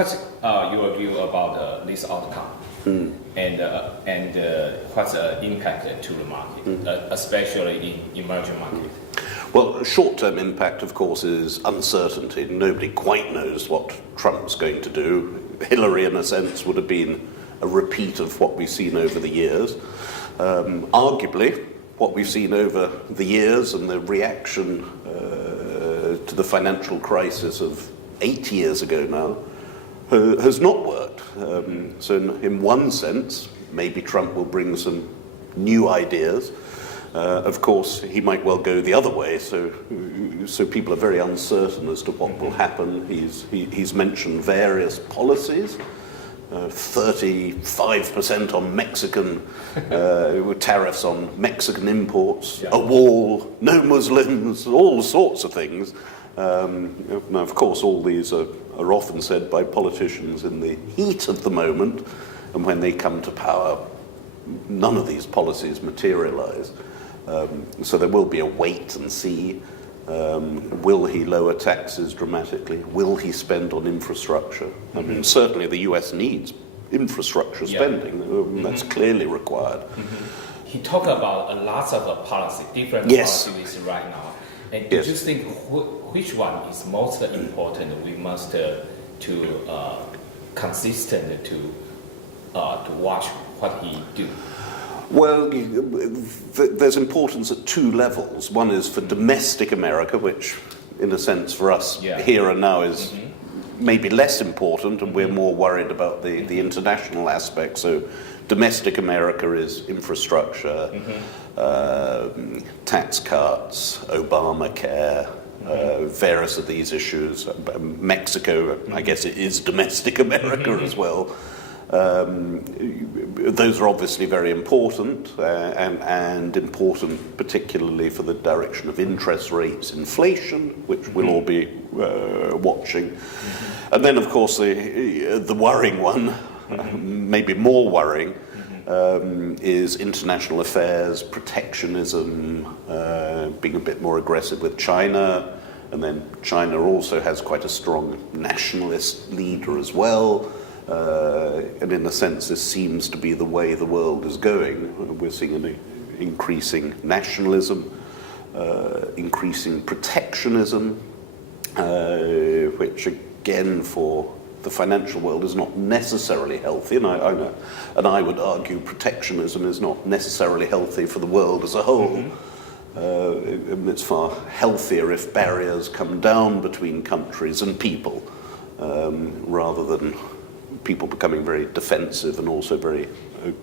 what's your view about this outcome? And what's the impact to the market, especially in emerging markets? Well, short-term impact, of course, is uncertainty. Nobody quite knows what Trump's going to do. Hillary, in a sense, would have been a repeat of what we've seen over the years. Arguably, what we've seen over the years and the reaction to the financial crisis of 8 years ago now has not worked. So in one sense, maybe Trump will bring some new ideas. Of course, he might well go the other way, so people are very uncertain as to what will happen. He's mentioned various policies, 35% on Mexican tariffs on Mexican imports, a wall, no Muslims, all sorts of things. Now, of course, all these are often said by politicians in the heat of the moment, and when they come to power, none of these policies materialize. So there will be a wait and see. Will he lower taxes dramatically? Will he spend on infrastructure? I mean, certainly the US needs infrastructure spending. That's clearly required. He talked about a lot of policy, different policies right now. And do you think which one is most important? We must consistent to watch what he do. Well, there's importance at two levels. One is for domestic America, which, in a sense, for us here and now is maybe less important, and we're more worried about the international aspect. So domestic America is infrastructure, tax cuts, Obamacare, various of these issues. Mexico, I guess it is domestic America as well. Those are obviously very important, and important particularly for the direction of interest rates, inflation, which we'll all be watching. And then, of course, the worrying one, maybe more worrying, is international affairs, protectionism, being a bit more aggressive with China. And then China also has quite a strong nationalist leader as well. And in a sense, this seems to be the way the world is going. We're seeing an increasing nationalism, increasing protectionism, which again for the financial world is not necessarily healthy. And I would argue protectionism is not necessarily healthy for the world as a whole. It's far healthier if barriers come down between countries and people, rather than people becoming very defensive and also very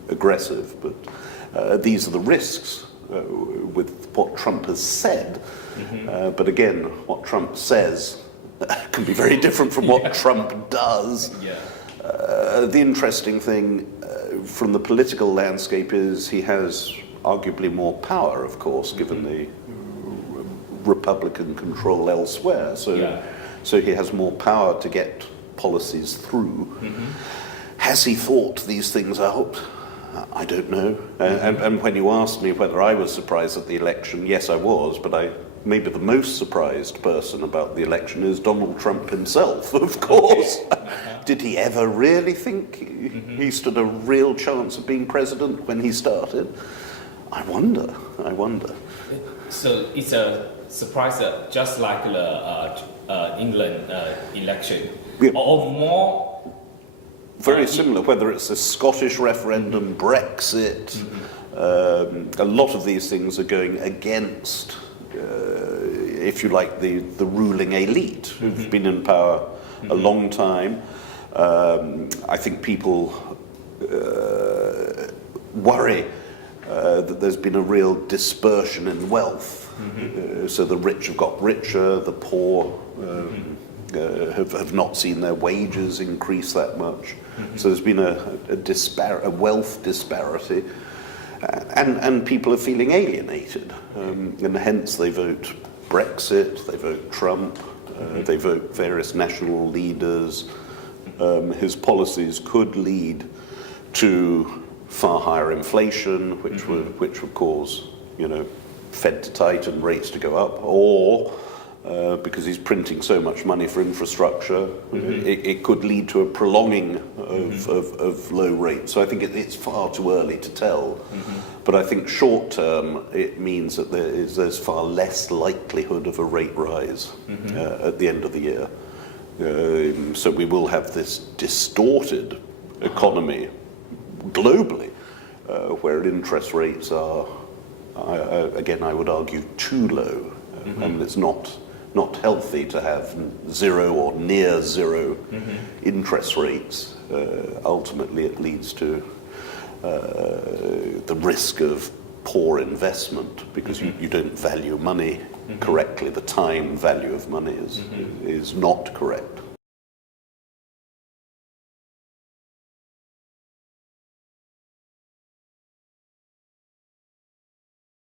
aggressive. But these are the risks with what Trump has said. But again, what Trump says can be very different from what Trump does. The interesting thing from the political landscape is he has arguably more power, of course, given the Republican control elsewhere. So he has more power to get policies through. Has he thought these things out? I don't know. And when you asked me whether I was surprised at the election, yes, I was, but maybe the most surprised person about the election is Donald Trump himself, of course. Did he ever really think he stood a real chance of being president when he started? I wonder. So it's a surprise, just like the England election. Or more very similar, whether it's the Scottish referendum, Brexit, a lot of these things are going against, if you like, the ruling elite who've been in power a long time. I think people worry that there's been a real dispersion in wealth. So the rich have got richer, the poor have not seen their wages increase that much. So there's been a wealth disparity, and people are feeling alienated, and hence they vote Brexit, they vote Trump, they vote various national leaders. His policies could lead to far higher inflation, which would cause, Fed to tighten, rates to go up, or because he's printing so much money for infrastructure. It could lead to a prolonging of low rates. So I think it's far too early to tell. But I think short term, it means that there's far less likelihood of a rate rise at the end of the year. So we will have this distorted economy globally, where interest rates are, again, I would argue, too low. And it's not healthy to have zero or near zero interest rates. Ultimately, it leads to the risk of poor investment because you don't value money correctly. The time value of money is not correct.